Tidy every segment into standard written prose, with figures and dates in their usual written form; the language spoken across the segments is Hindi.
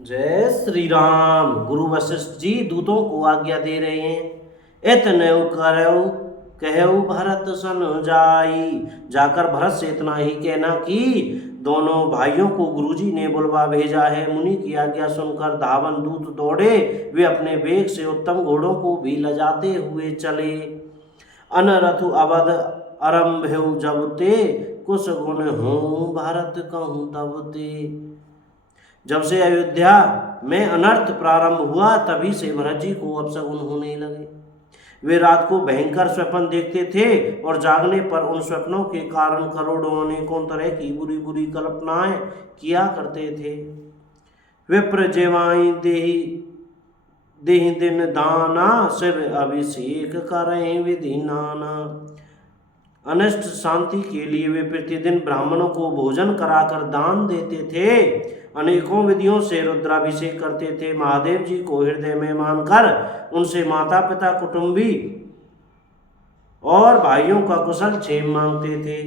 जय श्री राम। गुरु वशिष्ठ जी दूतों को आज्ञा दे रहे हैं। इतने करऊ कहऊ भरत सन जाई। जाकर भरत से इतना ही कहना कि दोनों भाइयों को गुरुजी ने बुलवा भेजा है। मुनि की आज्ञा सुनकर धावन दूत दौड़े। वे अपने वेग से उत्तम घोड़ों को भी लजाते हुए चले। अनरथु अवध आरंभ्यउ जब ते, कुछ गुण हूँ भरत कहूँ तब ते। जब से अयोध्या में अनर्थ प्रारंभ हुआ तभी से भरत जी को अपशगुन होने लगे। वे रात को भयंकर स्वप्न देखते थे और जागने पर उन स्वप्नों के कारण करोड़ों अनेकों तरह की बुरी बुरी कल्पनाएं किया करते थे। विप्र जेवाई देही देहि दिन दाना, शिव अभिषेक करें विधि नाना। अनिष्ट शांति के लिए वे प्रतिदिन ब्राह्मणों को भोजन कराकर दान देते थे। अनेकों विधियों से रुद्राभिषेक करते थे। महादेव जी को हृदय में मानकर उनसे माता पिता कुटुंबी और भाइयों का कुशल क्षेम मांगते थे।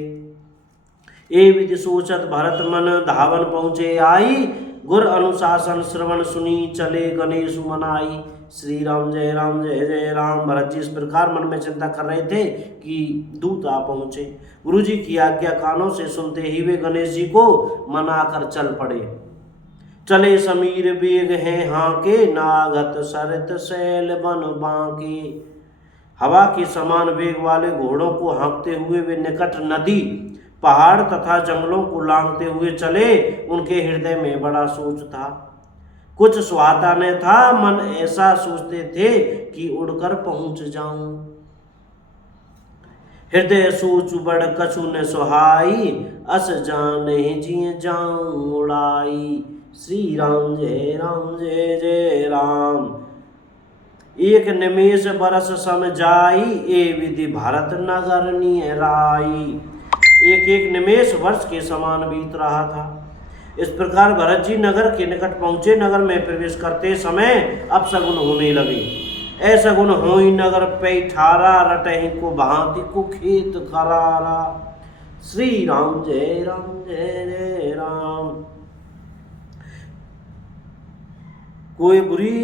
ए विधि सोचत भरत मन, धावन पहुँचे आई। गुर अनुशासन श्रवण सुनी, चले गणेश मनाई। श्री राम जय जय राम। भरत जी इस प्रकार मन में चिंता कर रहे थे कि दूत आ पहुँचे। गुरु जी की आज्ञा कानों से सुनते ही वे गणेश जी को मनाकर चल पड़े। चले समीर वेग हैं हाके, नागत सरित शैल बन बांके। हवा के समान वेग वाले घोड़ों को हाँकते हुए वे निकट नदी, पहाड़ तथा जंगलों को लांघते हुए चले। उनके हृदय में बड़ा सोच था, कुछ सुहाता न था। मन ऐसा सोचते थे कि उड़कर पहुंच जाऊं। हृदय सोच बड़ कछु न सुहाई, अस जाने जिय जाऊं उड़ाई। श्री राम जय जय राम। एक निमेष बरस सम जाई, ए विधि भरत नगर नियराई। एक एक निमेष वर्ष के समान बीत रहा था। इस प्रकार भरत जी नगर के निकट पहुंचे। नगर में प्रवेश करते समय अपशगुन होने लगे। ऐसगुन होई नगर पैठारा, रटहि को भांति को खेत करारा। श्री राम जय जय राम। कोई बुरी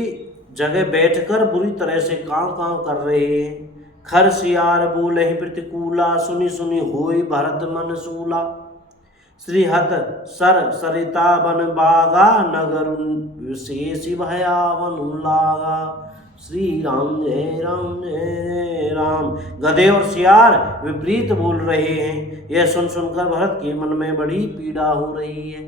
जगह बैठकर बुरी तरह से काम कर रहे हैं। खर सियार बोले ही प्रतिकूला, सुनी सुनी होई भरत मन सूला। श्रीहत सर सरिता बन बागा, नगर विशेष भयावन लागा। श्री राम जय राम। गधे और सियार विपरीत बोल रहे हैं। यह सुन सुनकर भरत के मन में बड़ी पीड़ा हो रही है।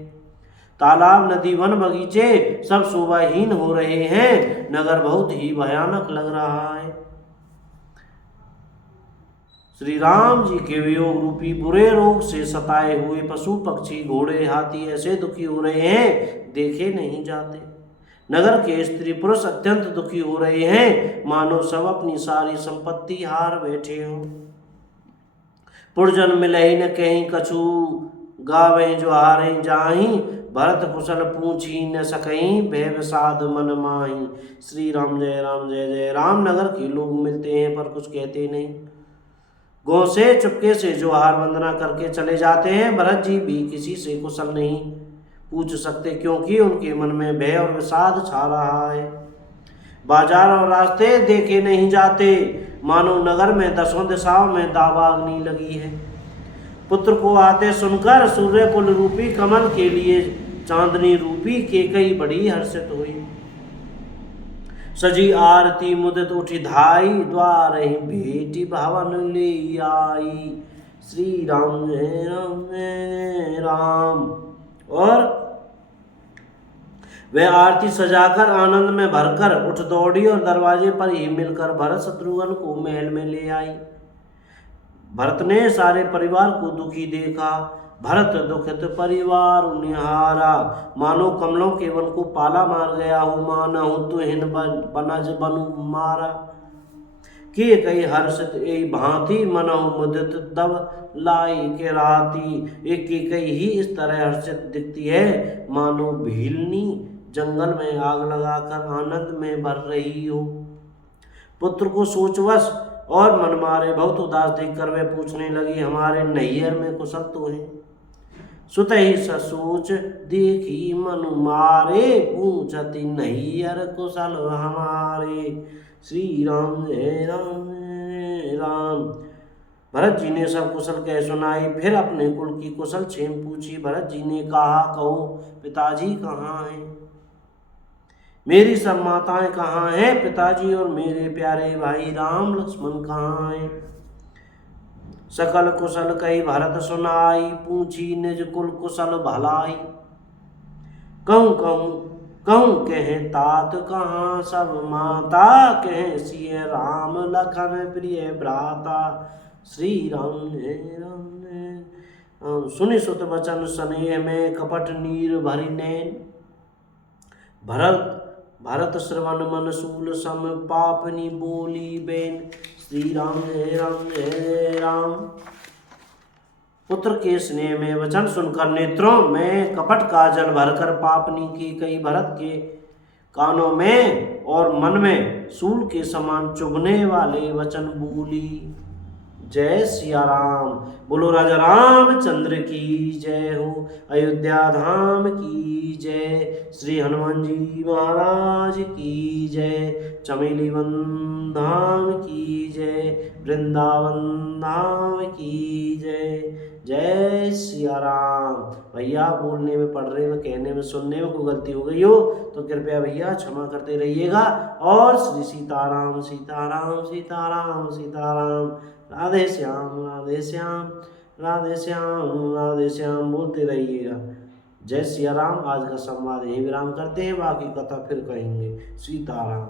तालाब नदी वन बगीचे सब शोभाहीन हो रहे हैं। नगर बहुत ही भयानक लग रहा है। श्री राम जी के वियोग रूपी बुरे रोग से सताए हुए पशु पक्षी घोड़े हाथी ऐसे दुखी हो रहे हैं, देखे नहीं जाते। नगर के स्त्री पुरुष अत्यंत दुखी हो रहे हैं, मानो सब अपनी सारी संपत्ति हार बैठे हों। पुरजन मिलहि न कहीं कछु, गावें जो हारें जाहीं। भरत कुशल पूछी न सकहीं, भय विषाद मन माही। श्री राम जय राम। नगर के लोग मिलते हैं पर कुछ कहते नहीं। गौ से चुपके से जो हार वंदना करके चले जाते हैं। भरत जी भी किसी से कुशल नहीं पूछ सकते, क्योंकि उनके मन में भय और विषाद छा रहा है। बाजार और रास्ते देखे नहीं जाते, मानो नगर में दसों दिशाओं में दावाग्नि लगी है। पुत्र को आते सुनकर सूर्य कुल रूपी कमल के लिए चांदनी रूपी केकई बड़ी हर्षित हुई। सजी आरती मुदित उठी धाई, द्वार भेटी भवन ले आई। श्री राम जय राम। और वह आरती सजाकर आनंद में भरकर उठ दौड़ी और दरवाजे पर ही मिलकर भरत शत्रुघ्न को महल में ले आई। भरत ने सारे परिवार को दुखी देखा। भरत दुखित परिवार निहारा, मानो कमलों के वन को पाला मार गया हो। मानहु तुहिन बनज बनु मारा, के कई हर्षित ए भांति। मनहु मुदित दब लाई के राती। एक की कई ही इस तरह हर्षित दिखती है, मानो भीलनी जंगल में आग लगाकर आनंद में भर रही हो। पुत्र को सोचवश और मन मारे बहुत उदास देखकर वे पूछने लगी, हमारे नैहर में कुशल तो है? सुतहि ससोच देखी मनु मारे, पूछति नहीं अर कुशल हमारे। श्री राम जय राम जय राम। भरत जी ने सब कुशल कह सुनाई, फिर अपने कुल की कुशल क्षेम पूछी। भरत जी ने कहा, कहो पिताजी कहाँ हैं? मेरी सब माताएं कहाँ हैं पिताजी? और मेरे प्यारे भाई राम लक्ष्मण कहाँ हैं? सकल कुशल कही भरत सुनाई, पूछी निज कुल कुशल भलाई। कहूँ कहूँ कहूँ कहे तात कहाँ, सब माता कहे सिय राम लखन प्रिय भ्राता। श्री राम जय राम जय राम। सुनि सुत वचन स्नेह में, कपट नीर भरि नैन। भरत श्रवण मन सूल सम, पापनी बोली बेन। श्री राम जय राम। पुत्र के स्नेह में वचन सुनकर नेत्रों में कपट का जल भरकर पापनी की कई भरत के कानों में और मन में सूल के समान चुभने वाले वचन बोली। जय सिया राम। बोलो राजा रामचंद्र की जय हो। अयोध्या धाम की जय। श्री हनुमान जी महाराज की जय। चमेली वन धाम की जय। वृंदावन धाम की जय। जय सिया राम। भैया बोलने में, पढ़ने में, कहने में, सुनने में कोई गलती हो गई हो तो कृपया भैया क्षमा करते रहिएगा। और श्री सीताराम सीताराम सीताराम सीताराम। राधे श्याम राधे श्याम राधे श्याम राधे श्याम बोलते रहिएगा। जय सिया राम। आज का संवाद यहीं विराम करते हैं, बाकी कथा फिर कहेंगे। सीताराम।